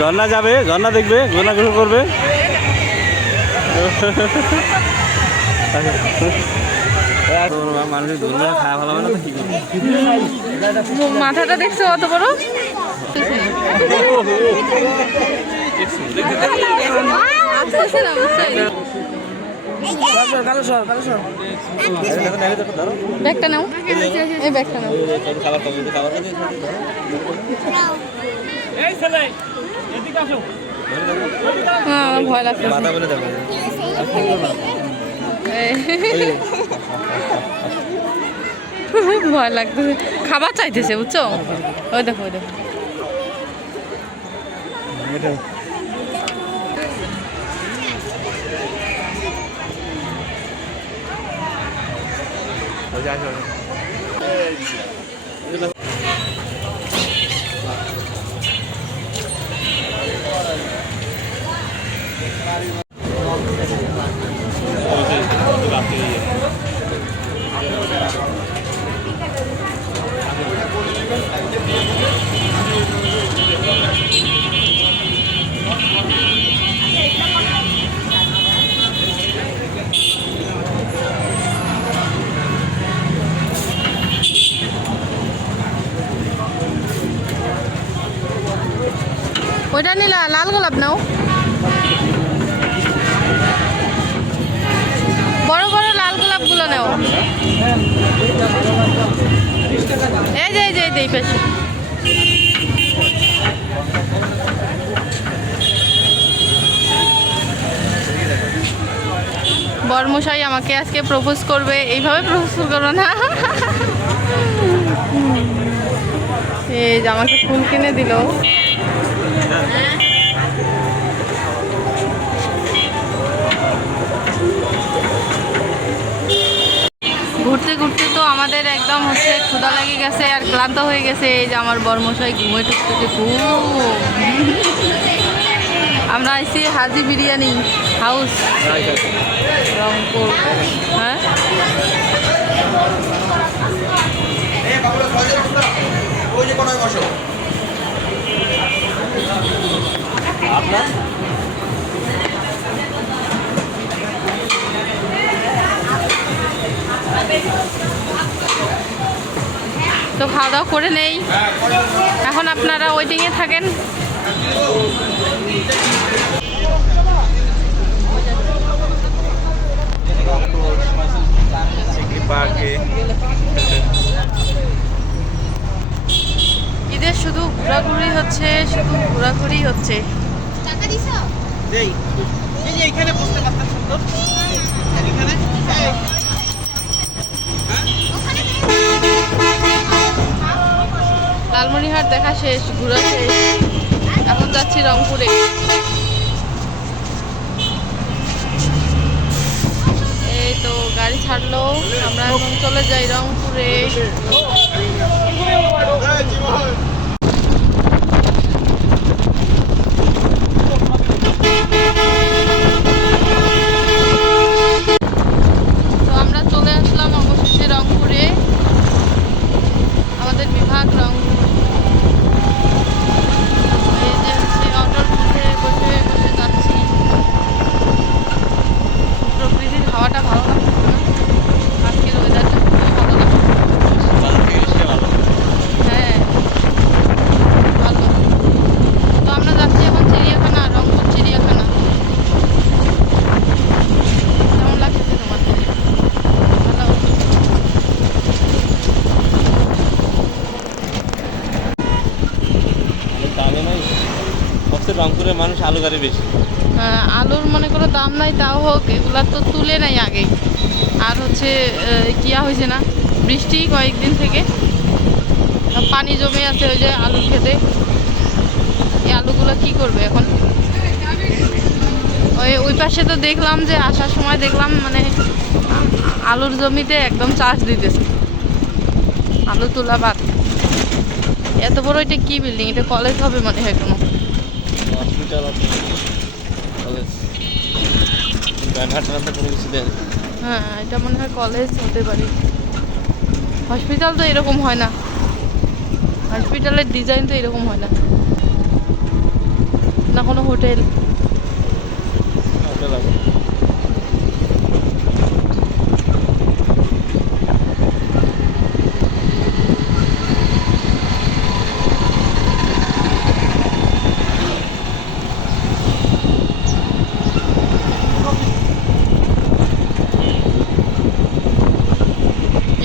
ঝর্ণা যাবে, ঝর্ণা দেখবে, গোসল করবে। মানুষের দুর্গা খাওয়া ভালো হবে না তো কি করবে? মাথাটা দেখছো অত বড়? ব্যাগটা নাও, এই ব্যাগটা নাও। হ্যাঁ ভয় লাগছে, ভয় লাগতেছে, খাবার চাইতেছে বুঝছো। ওই দেখো, ওই দেখো। ওইটা নিলা, লাল গোলাপ নাও, বড় বড় লাল গোলাপ গুলো নাও। এই যে এই যে এই পাশে বরমশাই আমাকে আজকে প্রপোজ করবে, এইভাবে প্রপোজ করো না। এই যে আমাকে ফুল কিনে দিল। ঘুরতে ঘুরতে তো আমাদের একদম হচ্ছে ক্ষুধা লেগে গেছে আর ক্লান্ত হয়ে গেছে। এই যে আমার বরমশাই ঘুমিয়ে টুকতে খুব। আমরা আইছি হাজি বিরিয়ানি হাউস, রংপুর। হ্যাঁ আপনার তো খাওয়া দাওয়া করে নেই, এখন আপনারা ওয়েটিংয়ে থাকেন। ঈদের শুধু ঘোরাঘুরি হচ্ছে, শুধু ঘোরাঘুরি হচ্ছে। লালমনিরহাট দেখা শেষ, ঘোরা শেষ, এখন যাচ্ছি রংপুরে। এই তো গাড়ি ছাড়লো, আমরা এখন চলে যাই রংপুরে। তো আমরা চলে আসলাম অবশেষে রংপুরে, আমাদের বিভাগ রংপুর। এই যে হচ্ছে অটোর মধ্যে বসে বসে যাচ্ছি, প্রকৃতির হাওয়াটা ভালো লাগছে না, আজকের ওয়েদারটা খুবই ভালো লাগছে। হ্যাঁ ভালো। তো আমরা যাচ্ছি এখন চিড়িয়াখানা, রংপুর চিড়িয়াখানা। কেমন লাগছে তোমার? ভালো। রংপুরের মানুষ আলু গাড়ি বেশি। আলুর মনে করো দাম নাই, তাও হোক এগুলা তো তুলে নাই আগেই। আর হচ্ছে কিয়া হয়েছে না, বৃষ্টি কয়েকদিন থেকে পানি জমে আছে ওই যে আলুর খেতে। এই আলুগুলো কি করবে এখন? ওই পাশে তো দেখলাম যে আসার সময় দেখলাম মানে আলুর জমিতে একদম চাষ দিতেছে, আলু তোলা বাদ। এত বড় এটা কি বিল্ডিং? এটা কলেজ হবে মনে হয় কোনো। হ্যাঁ এটা মনে হয় কলেজ হতে পারে, হসপিটাল তো এরকম হয় না। হসপিটালের ডিজাইন তো এরকম হয় না, না কোনো হোটেল।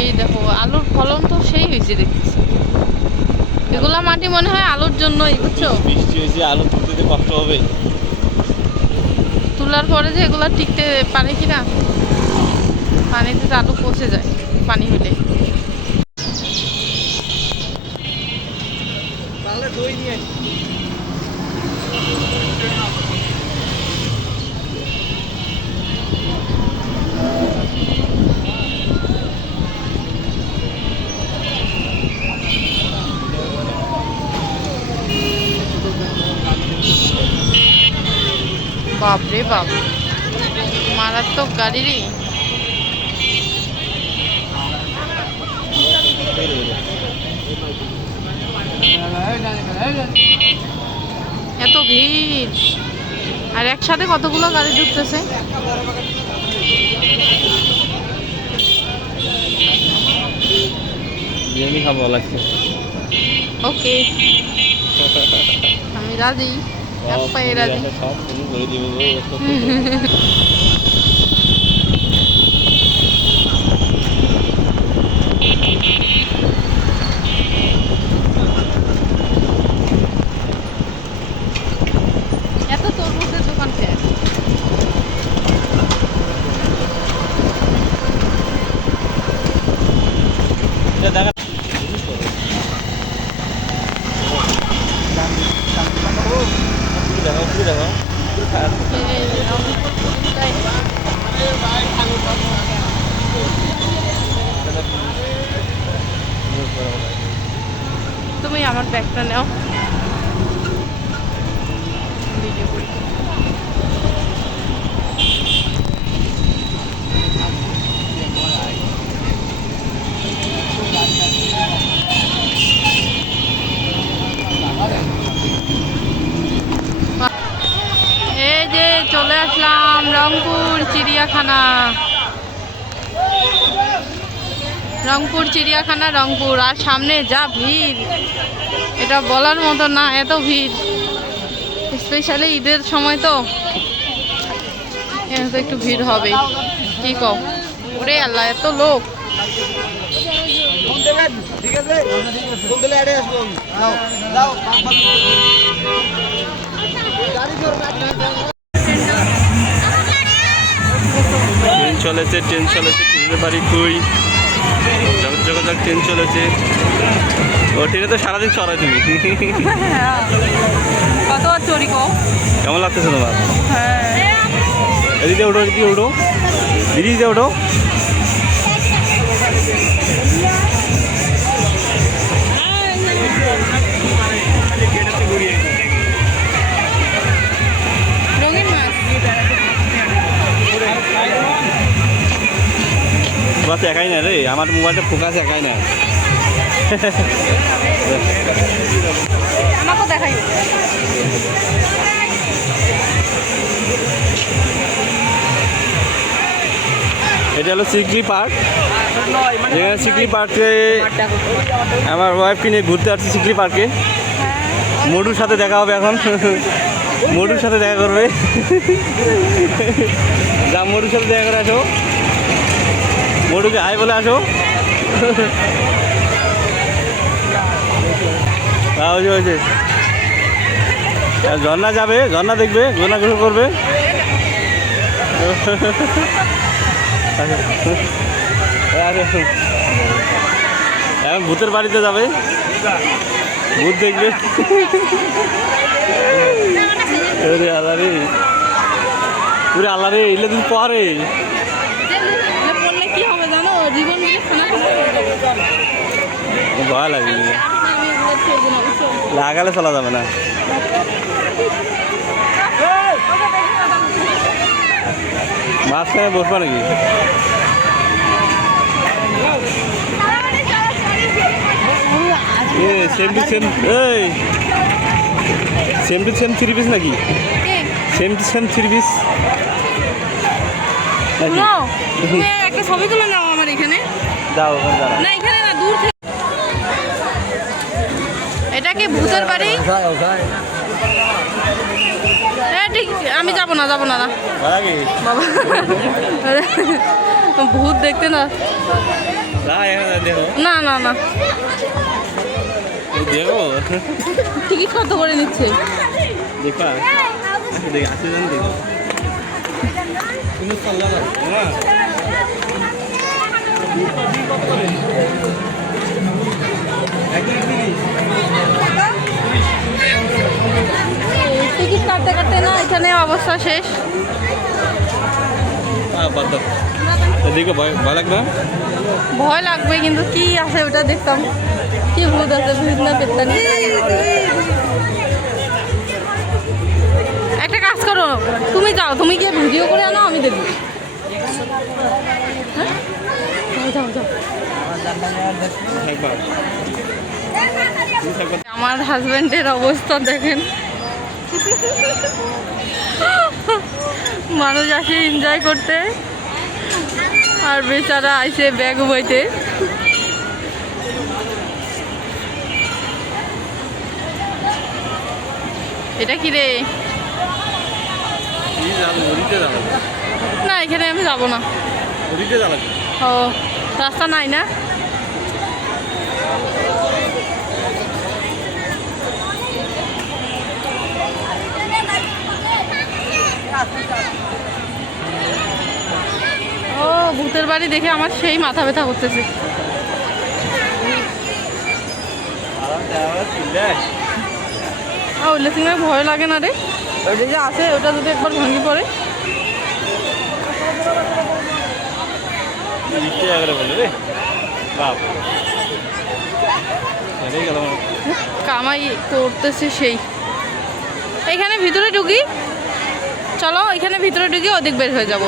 এই দেখো আলুর ফলন তো সেই হয়েছে দেখতেছি। এগুলা মাটি মনে হয় আলুর জন্যই, বুঝছো? বৃষ্টি হয়েছে, আলু তুলতে কষ্ট হবে। তোলার পরে যে এগুলা টিকতে পারে কিনা, পানিতে তো আলু পচে যায় পানি হলে। বাপরে বাপ, মারাত্মক গাড়ি রে। এত ভিড়, আর একসাথে কতগুলো গাড়ি ঢুকতেছে। বিরিয়ানি খাবো লাগছে। ওকে, আমি রাজি, এক পায়ে রাজি। সব শুরু করে দিব। এত তরমুজের দোকান কে? দেখা তুমি আমার ব্যাগটা নাও, ভিডিও করি। এই যে চলে আসলাম রংপুর চিড়িয়াখানা। রংপুর চিড়িয়াখানা, রংপুর। আর সামনে যা ভিড়, এটা বলার মতো না, এত ভিড়। স্পেশালি ঈদের সময় তো এখানে তো একটু ভিড় হবে। কি কও? ওরে আল্লাহ, এত লোক। ট্রেন চলেছে, ট্রেনের বাড়ি কই? জগৎ ট্রেন চলেছে। ও ট্রেনে তো সারাদিন চড়াই তুমি। কতবার চড়ি কও? কেমন লাগতেছে তোমার? হ্যাঁ, এদিকে ওঠো, দিদিতে ওঠো। রঙিন মাছ। বাস একাই না রে, আমার মোবাইলটা ফোকাস একাই না। আমাকেও দেখাই। এটা হলো সিকলি পার্ক। যেখানে সিকলি পার্কে আমার ওয়াইফকে নিয়ে ঘুরতে আসছি। সিকলি পার্কে মডুর সাথে দেখা হবে এখন। মডুর সাথে দেখা করবে। যা মডুর সাথে দেখা করে আসো, মডুকে হাই বলে আসো। হয়েছে ঝর্ণা যাবে, ঝর্ণা দেখবে, ঝর্ণা গোসল করবে। এখন ভূতের বাড়িতে যাবে, ভূত দেখবে। আল্লাহ রে, পুরো আল্লাহ রে, এলে তুমি পরে বললে কি হবে জানো, জীবন ভয় লাগে। লাগালে চলা যাবে না। মাঝখানে বসবা নাকি? সেম টু সেম, এই সেম টু সেম 3 পিস নাকি? সেম টু সেম 3 পিস নাকি? তুমি একটা ছবি তুলে নাও আমার এখানে। দাও ওখানে দাঁড়া। না এখানে না, দূর থেকে। এটা কি ভূতের বাড়ি? হ্যাঁ ঠিক, আমি যাবো না যাবো না না ভালো বাবা। ভূত দেখতে না, দেখো না না না। দেখো টিকিট কত করে নিচ্ছে? দেখবা দেখ আছে জানি দেখো না টিকিট কাটতে কাটতে না এখানে অবস্থা শেষ। দেখো ভয় ভয় লাগবে না? ভয় লাগবে, কিন্তু কি আছে ওটা দেখতাম, কি ভূত আছে, ভূত না পেতাম। একটা কাজ করো, তুমি যাও, তুমি গিয়ে ভিডিও করে আনো, আমি দেখবো। হ্যাঁ যাও যাও যাও। আমার হাজবেন্ডের অবস্থা দেখেন, মানুষ আসে এনজয় করতে আর বেচারা আইসে ব্যাগ বইতে। এটা কি রে? না এখানে আমি যাব না। ও রাস্তা নাই না? ও ভূতের বাড়ি দেখে আমার সেই মাথা ব্যথা করতেছে। ওইলে সিংহে ভয় লাগে না রে? ওইটা যে আছে ওটা যদি একবার ভাঙি পড়ে। কামাই করতেছে সেই। এখানে ভিতরে ঢুকি, চলো এখানে ভিতরে ঢুকি, ওদিক বের হয়ে যাব।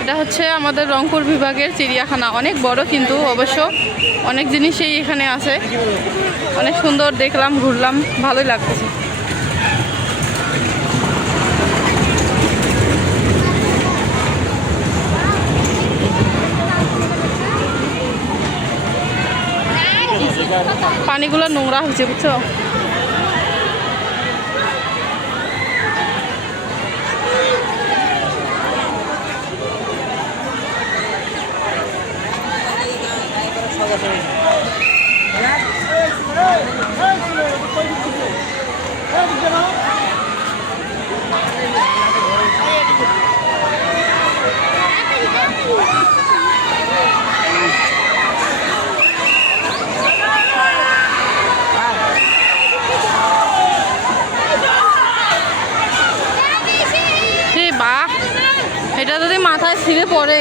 এটা হচ্ছে আমাদের রংপুর বিভাগের চিড়িয়াখানা, অনেক বড় কিন্তু অবশ্য অনেক জিনিসই এখানে আছে। অনেক সুন্দর দেখলাম, ঘুরলাম, ভালোই লাগতেছে। পানিগুলো নোংরা হয়েছে বুঝছো। এটা যদি মাথায় ছিঁড়ে পড়ে।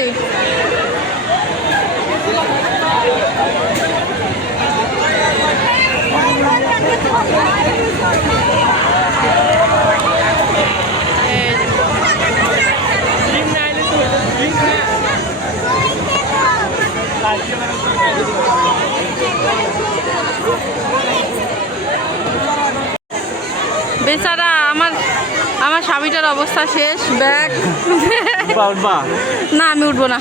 বেচারা আমার আমার স্বামীটার অবস্থা শেষ। ব্যাগ না, আমি উঠবো না।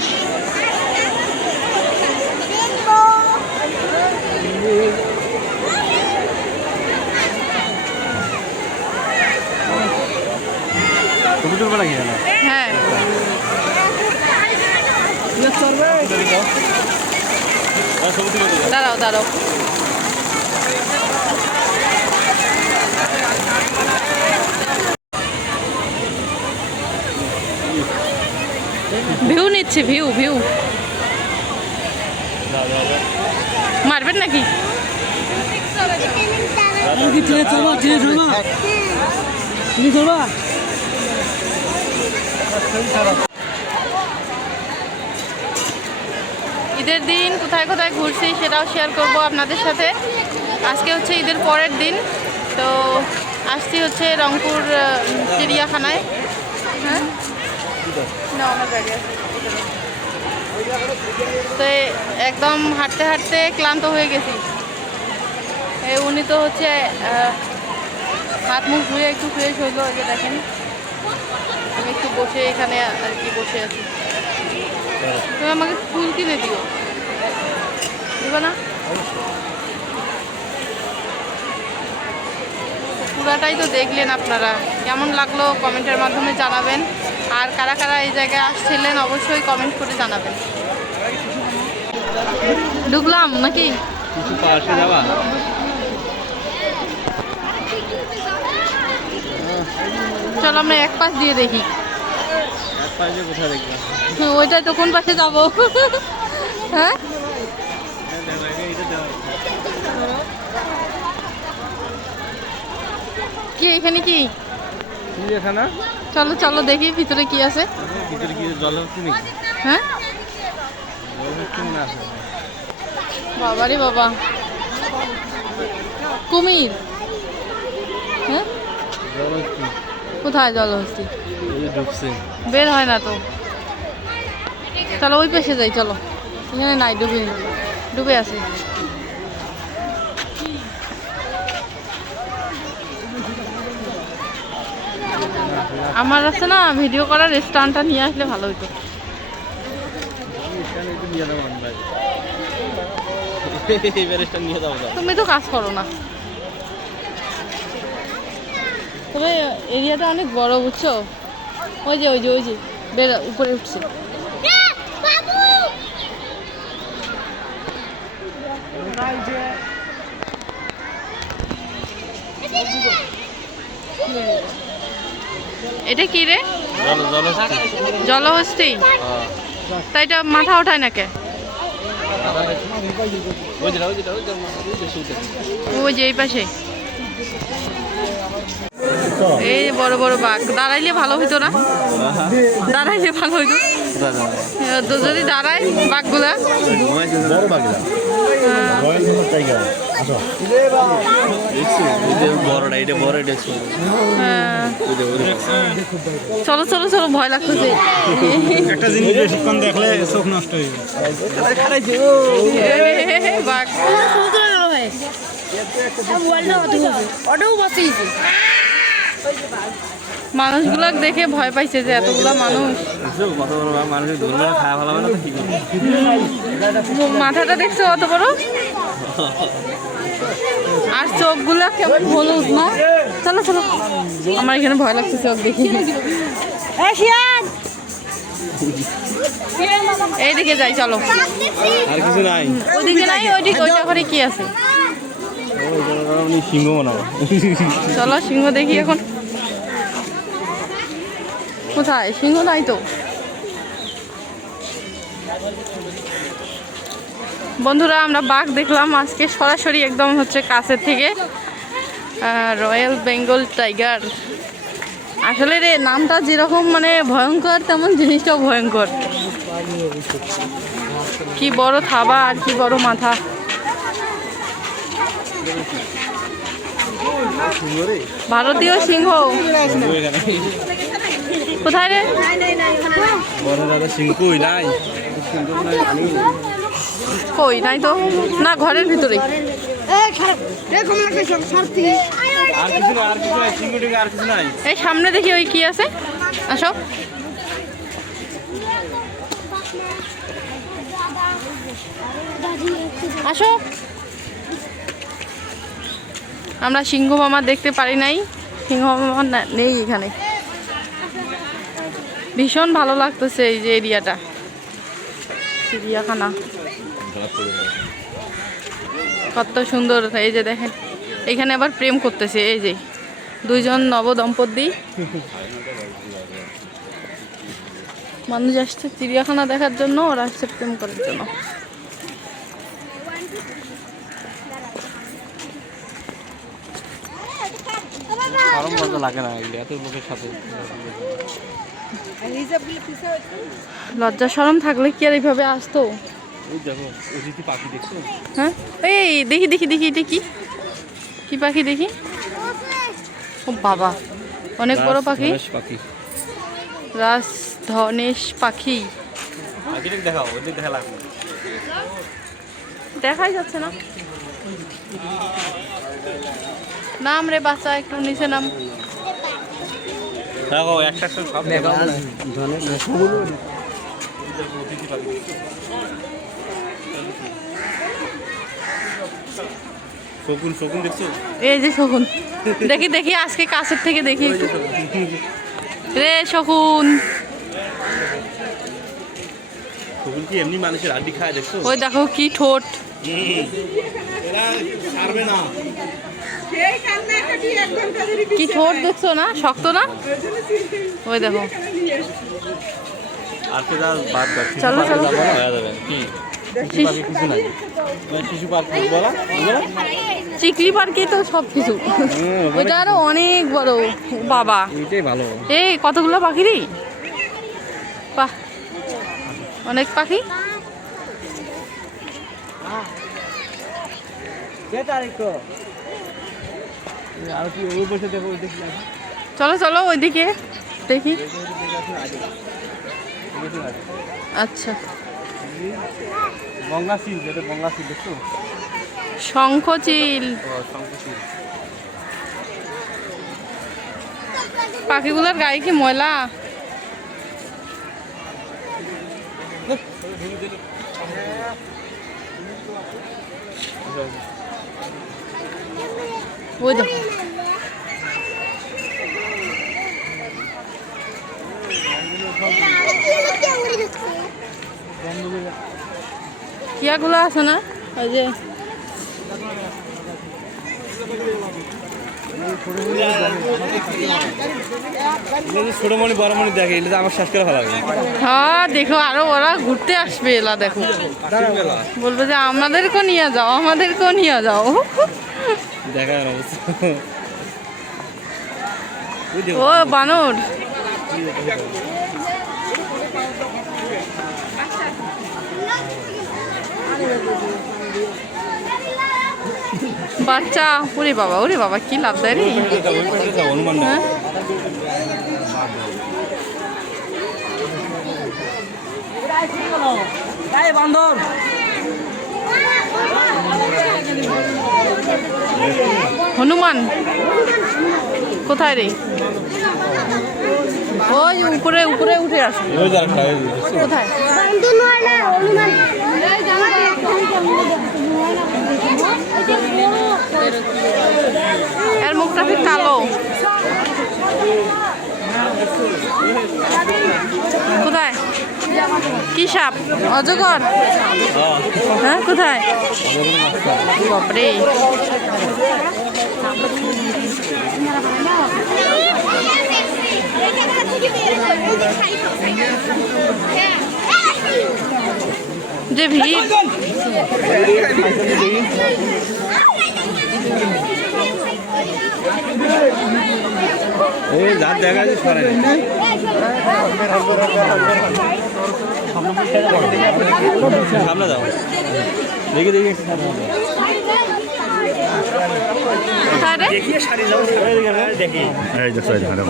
হ্যাঁ দাঁড়াও দাঁড়াও। ভিউ নিচ্ছে, ভিউ ভিউ মারবেন নাকি? ঈদের দিন কোথায় কোথায় ঘুরছি সেটাও শেয়ার করব আপনাদের সাথে। আজকে হচ্ছে ঈদের পরের দিন, তো আসছি হচ্ছে রংপুর চিড়িয়াখানায়। হ্যাঁ না অনেক জায়গায় আছে। তো একদম হাঁটতে হাঁটতে ক্লান্ত হয়ে গেছি। উনি তো হচ্ছে হাত মুখ ধুয়ে একটু ফ্রেশ হইলো, আগে দেখেন আমি একটু বসে এখানে আর কি বসে আছি। তুমি আমাকে ফুল কিনে দিও, দিবা না? পুরাটাই তো দেখলেন আপনারা, কেমন লাগলো কমেন্টের মাধ্যমে জানাবেন। আর কারা কারা এই জায়গায় আসছিলেন অবশ্যই কমেন্ট করে জানাবেন। ঢুকলাম নাকি? কিছু পাশে যাবা? চলো আমরা এক পাশ দিয়ে দেখি। এক পাশে কোথায় দেখলাম? ওইটাই তো, কোন পাশে যাবো? হ্যাঁ কি এখানে কি? চিড়িয়াখানা? চলো চলো দেখি ভিতরে কি আছে। ভিতরে কি জল হচ্ছে নাকি? হ্যাঁ জল হচ্ছে মনে আছে। বাবারে বাবা, কুমির? হ্যাঁ জল হচ্ছে। কোথায় জল হচ্ছে? ঢুকছে। বের হয় না তো। চলো ওই পাশে যাই, চলো। এখানে নাই, ডুবে ডুবে আছে। আমার আছে না ভিডিও করার স্ট্যান্ডটা নিয়ে আসলে ভালো হতো। তুমি তো কাজ করো না। তবে এরিয়াটা অনেক বড়, বুঝছো? ওই যে ওই যে ওই যে বের উপরে উঠছে। এটা কি রে? জলহস্তি? তাই এটা মাথা ওঠায় না কে? ওই যে এই পাশে এই বড় বড় বাঘ। দাঁড়াইলে ভালো হইতো না? দাঁড়াইলে ভালো হইতো যদি দাঁড়ায় বাঘগুলা। চলো চলো চলো, ভয় লাগতেছে। একটা জিনিস বেশিক্ষণ দেখলে চোখ নষ্ট হয়ে বাঘ মানুষগুলো দেখে ভয় পাইছে যে এতগুলা মানুষ। মাথাটা দেখছো অত বড়, আর চোখগুলো কেমন হলুদ না? চলো চলো, আমার এখানে ভয় লাগছে চোখ দেখি। এইদিকে যাই, চলো। আর কিছু নাই? ওইদিকে নাই, ওইদিকে ওইটা করে কি আছে? সিংহ মনে হয়। চলো সিংহ দেখি এখন। কোথায় সিংহ? নাই তো। বন্ধুরা আমরা বাঘ দেখলাম আজকে সরাসরি, একদম হচ্ছে কাছের থেকে। Royal Bengal tiger. আসলে রে নামটা যেরকম মানে ভয়ঙ্কর, তেমন জিনিসটাও ভয়ঙ্কর। কি বড় থাবা আর কি বড় মাথা। ভারতীয় সিংহ কোথায় রে? কই নাই তো, না ঘরের ভিতরে। এই সামনে দেখি ওই কি আছে, আসো। আসো, আমরা সিংহ মামা দেখতে পারি নাই। সিংহ মামা নেই এখানে। ভীষণ ভালো লাগতেছে এই যে এরিয়াটা, চিড়িয়াখানা কত সুন্দর। এই যে দেখেন এখানে আবার প্রেম করতেছে, এই যে দুইজন নবদম্পতি। মানুষ আসছে চিড়িয়াখানা দেখার জন্য, ওরা আসছে প্রেম করার জন্য। লজ্জা শরম থাকলে কি আর এইভাবে আসতো? হ্যাঁ এই দেখি দেখি দেখি, এটা কি কি পাখি দেখি? ও বাবা, অনেক বড় পাখি। রাজ ধনেশ পাখি পাখিটা দেখাও, ওদের দেখা লাগবে। দেখাই যাচ্ছে না। নাম রে বাচ্চা, একটু নিচে নাম। দেখো একটা সব দেখাও। শকুন, শকুন দেখছো? এই যে শকুন, দেখি দেখি আজকে কাছের থেকে দেখি একটু। রে শকুন, শকুন কি এমনি মানুষের হাড্ডি খায় দেখছো? ওই দেখো কি ঠোঁট। এরা ছাড়বে না। কি ঠোঁট দেখছো না, শক্ত না? ওই দেখো। আজকে যা বাদ দাও, শিশু চলো, পার্কে চলো। যাবো না, হয়ে যাবে। কি শিশু পার্কে কিছু নাই? শিশু পার্ক বলা বলা? চিকলি পার্কে তো সব কিছু। ওইটা আরো অনেক বড় বাবা। এইটাই ভালো। এই কতগুলো পাখি রে, বাহ অনেক পাখি। আর কি ওই বসে দেখো, ওই দেখি চলো চলো ওইদিকে দেখি। আচ্ছা, গঙ্গা সিল, যেটা গঙ্গা সিল দেখছো? শঙ্খচিল। শঙ্করশিল। পাখিগুলোর গায়ে কি ময়লা। ওই দেখো, কিয়াগুলো আছে না, ওই যে ছোট মনি বড় মনি দেখে, এটা আমার শেষ করে ভালো লাগে। হ্যাঁ দেখো, আরো ওরা ঘুরতে আসবে এলা, দেখো বলবে যে আমাদেরকেও নিয়ে যাও, আমাদেরকেও নিয়ে যাও। দেখার অবস্থা। ও বানর, বাচ্চা। ওরে বাবা কি লাভ দেয় রে। হনুমান না। হ্যাঁ হনুমান কোথায় রে? ওই উপরে উপরে উঠে আসে। ওই যারা খায় কোথায়? এর মুখটা ঠিক কালো। কোথায়? কি সাপ? অজগর? হ্যাঁ কোথায়? বাপরে, যে ভিড়। এই যা দেখা যায় সরে সামনে যাও, দেখি দেখি কোথায় রে? দেখি।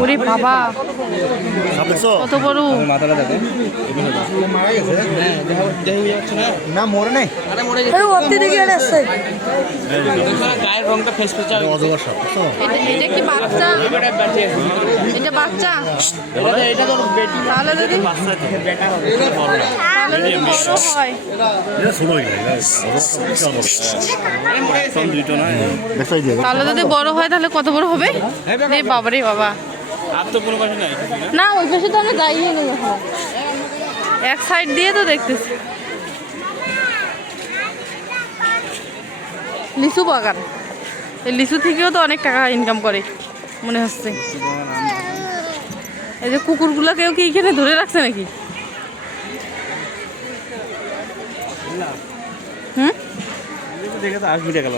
ওরে বাবা কত বড়। মাথাটা দেখো, না মরে নাই গায়ের রংটা ফেস ফেস অজগর সাপ এটা কি বাচ্চা? এটা বাচ্চা? এটা তো বেটি, তাহলে যদি বাচ্চা থেকে বেটা হবে, বড় না। তাহলে যদি বড় হয়, সব দুটো না। তাহলে যদি বড় হয় তাহলে কত বড় হবে রে বাবা রে বাবা। আর তো কোনো পাশে নাই না ওই পাশে তো আমরা যাইনি এখনো। এক সাইড দিয়ে তো দেখতেছি লিচু বাগান। এই লিচু থেকেও তো অনেক টাকা ইনকাম করে মনে হচ্ছে। এই যে কুকুরগুলোকেও কি এখানে ধরে রাখছে নাকি? হুম, দেখে তো আসবি টাকা গেল।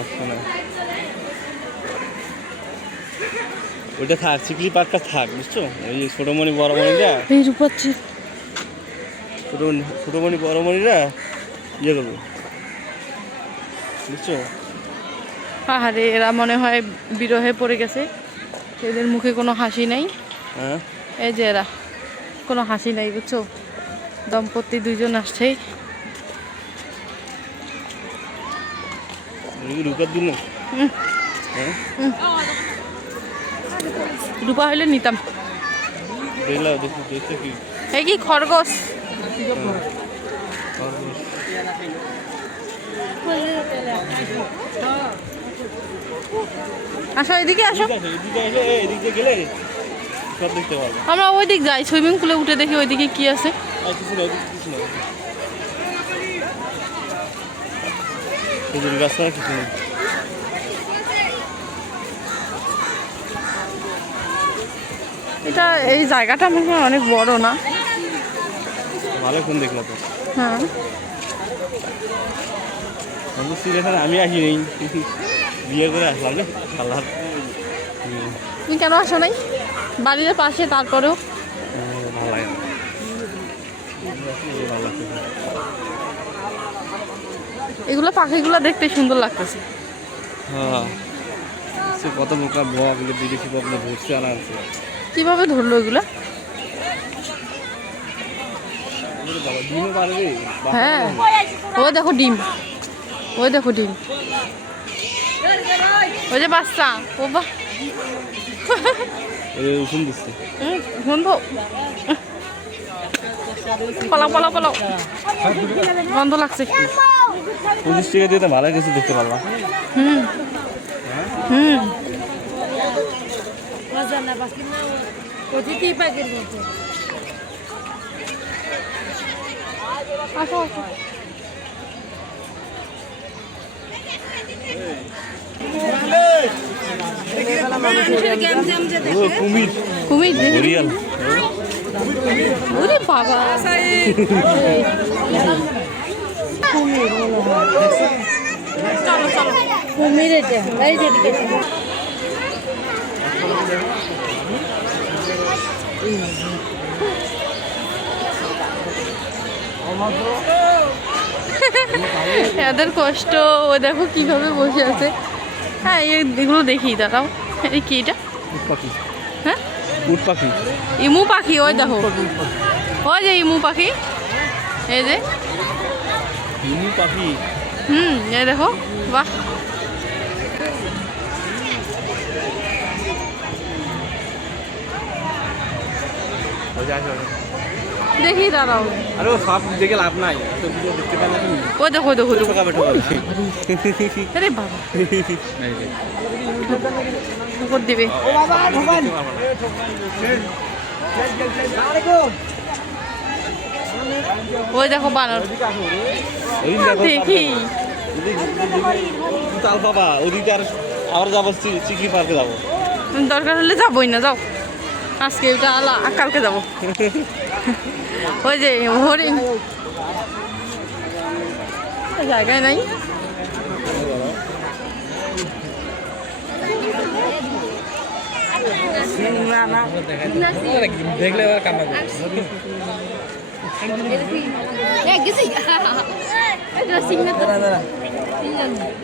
ওইটা থাক, চিকলি পার্কটা থাক, বুঝছো? ওই যে ছোটোমণি বড়মণিরা, এই রূপাচ্ছি ছোটোমণি বড়মণিরা ইয়ে করবো, বুঝছো? আহারে এরা মনে হয় বিরহে পড়ে গেছে, এদের মুখে কোনো হাসি নাই। হ্যাঁ, এই যে এরা কোনো হাসি নাই বুঝছো, দম্পতি দুইজন আসছেই। রূপা হইলে নিতাম। এই কি খরগোশ? আসো এদিকে আসো, আমরা ওই দিক যাই, সুইমিং পুলে উঠে দেখি ওইদিকে কি আছে। এটা এই জায়গাটা মনে হয় অনেক বড় না? ভালো কোন দেখলো তো? হ্যাঁ আমি আসি নেই, বিয়ে করে আসলাম রে আল্লাহ। তুমি কেন আসো নাই? বাড়ির পাশে, তারপরেও ভালো লাগে না। ভালো লাগছে। এগুলো পাখিগুলো দেখতে সুন্দর লাগতেছে। হ্যাঁ সে কত মোটা বক, বিদেশি বক ধরছে আনা আছে। কিভাবে ধরলো এগুলো? ডিমও পারবে। হ্যাঁ ওই দেখো ডিম, ওই দেখো ডিম, ওই যে বাচ্চা। ও বাহ, উঠুন দিচ্ছে। গন্ধ, পালাও পালাও পালাও, গন্ধ লাগছে। 25 টাকা দিয়ে তো ভালো কিছু দেখতে পারলাম। হুম হুম আসো আসো। কুমির, কুমির ঘড়িয়াল। ওরে বাবা, চলো চলো। কুমির এটা, এই যেদিকে এদের কষ্ট। ও দেখো কিভাবে বসে আছে। হ্যাঁ এগুলো দেখি, দাঁড়াও। এই কি এটা? উট পাখি। হ্যাঁ উট পাখি, ইমু পাখি। ওই দেখো, ওই যে ইমু পাখি, এই যে। ইমু পাখি। এই দেখো, বাহ। দেখি দাঁড়াও। আরে ও সব দেখে লাভ নাই, তো ভিডিও দেখতে পারলে তুমি। ওই দেখো, ওই দেখো, ঠোকা বেঠো করে। আরে বাবা, ঠোকর দিবে। ওই দেখো বানর, দেখি। তাল বাবা ওদিকে আর আবার যাবো চিকলি পার্কে যাবো। দরকার হলে যাবোই না, যাও আজকে, কালকে যাবো। ওই যে হরিণ, জায়গায় নাই। দেখলে কামাবে।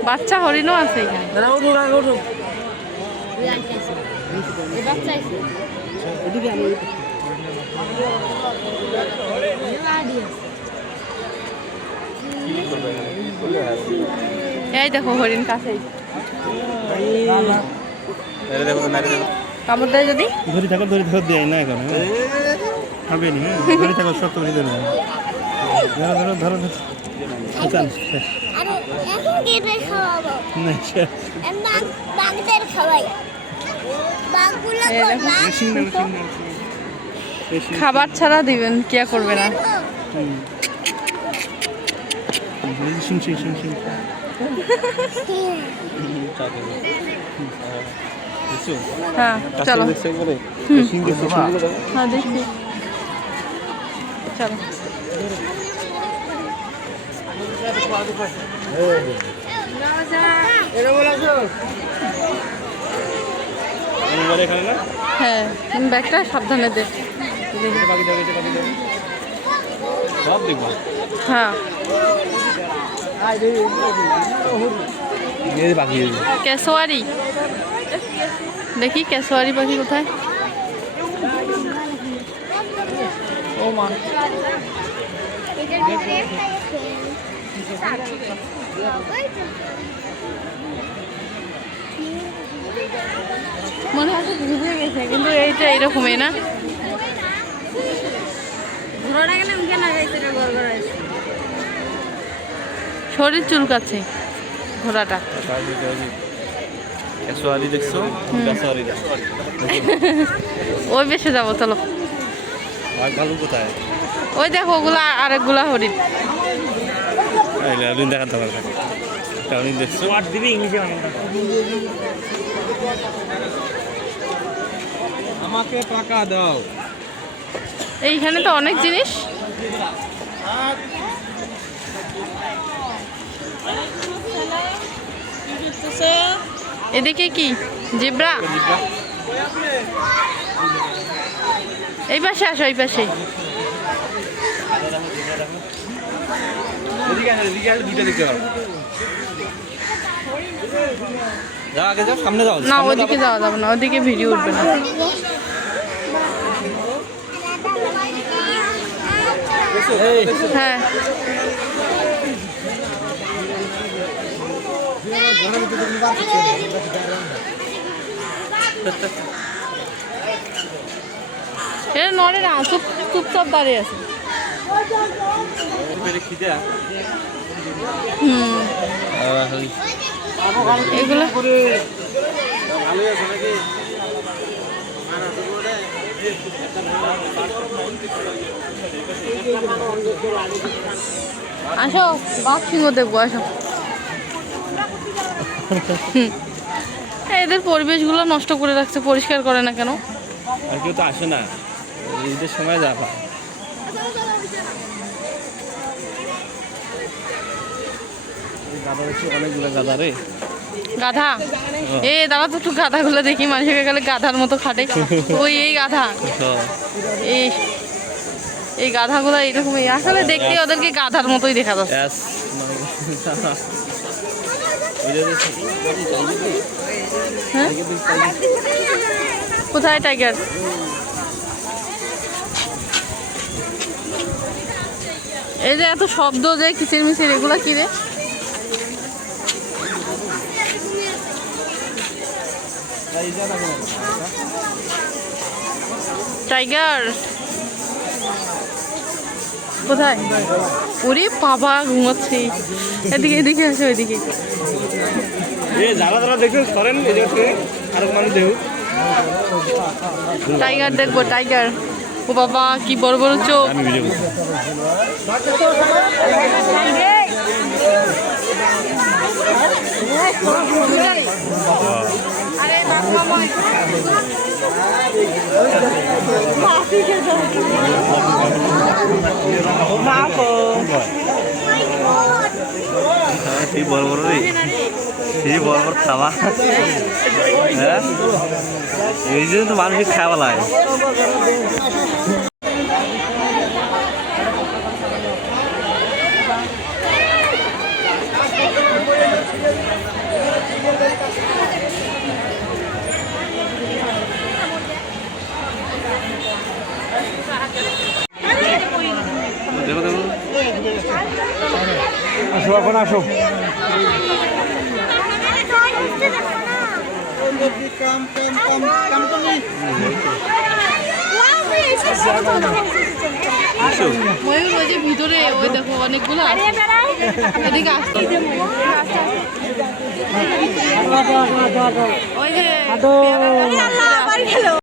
বাচ্চা হরিণও আছে এখানে। এই দেখো হরিণ কাছে। কামড় দেয় যদি? ধরে থাকো, ধরে থাকো, দেয় না এখন। হবে নি, ধরে থাকো, শক্ত করে ধরে। ধরো ধরো ধরো ধরো। আর এখন কেটে খাওয়াবো। না বাঘদের খাওয়াই। বাঘগুলো এই দেখো, বেশি খাবার ছাড়া দিবেন, কে করবে না। শিং শিং শিং শিং। হ্যাঁ চলো, হ্যাঁ দেখি, চলো। হ্যাঁ তুমি ব্যাগটা সাবধানে দে। সব দেখবো। হ্যাঁ পাখি কেশোয়ারি, দেখি কেশোয়ারি পাখি কোথায়। মা। এটার ভিতরে একটা মনে হচ্ছে ভিজে গেছে, কিন্তু এইটা এরকমই না। শরীর চুলকাচ্ছে ঘোড়াটা। সওয়ারি দেখছো? সওয়ারি ওই বেশে যাবো, চলো। আর ভালো কোথায়? ওই দেখো ওগুলা, আরেকগুলা হরিণ। হরিণ দেখার দরকার থাকে। হরিণ দেখছো? আমাকে টাকা দাও। এইখানে তো অনেক জিনিস। এদিকে কি জিব্রা? এই পাশে আসো, এই পাশে। দুইটা দেখতে পারো। যাও আগে যাও, সামনে যাও। না, ওইদিকে যাওয়া যাবে না, ওইদিকে ভিডিও উঠবে না। হ্যাঁ, এটা নড়ে না, চুপচাপ দাঁড়িয়ে আছে। হুম, এগুলো আসো, বাঘ সিংহ দেখবো, আসো। এদের পরিবেশগুলো নষ্ট করে রাখছে, পরিষ্কার করে না কেন? আর কেউ তো আসে না, ঈদের সময় যাবা। গাধা দেখছি, অনেকগুলো গাধা রে। গাধা? এ দাঁড়া তো, একটু গাধাগুলো দেখি। মানুষকে গেলে গাধার মতো খাটে। ওই এই গাধা, এই গাধাগুলো এইরকমই আসলে দেখতে, ওদেরকে গাধার মতোই দেখা যাচ্ছে। হ্যাঁ? কোথায় টাইগার? এই যে এত শব্দ, যে কিচির মিচির, এগুলা কি রে? টাইগার কোথায়? ওরে বাবা, ঘুমাচ্ছি। এদিকে এদিকে আসো, ওইদিকে। যারা যারা দেখবে সরেন, আরো মানুষ দেখুক। টাইগার দেখবো, টাইগার। ও বাবা, কি বড় বড় চোখ। আমি ভিডিও করছি। সেই বড় বড় রে, সেই বড় বড় খাওয়া। হ্যাঁ, এই জন্য তো মানুষের খাওয়া লাগে। দেখো দেখো, আসো এখন, আসো। ময়ূর ওই যে ভিতরে, ওই দেখো অনেকগুলো আছে। এদিকে আসতে, ওই যে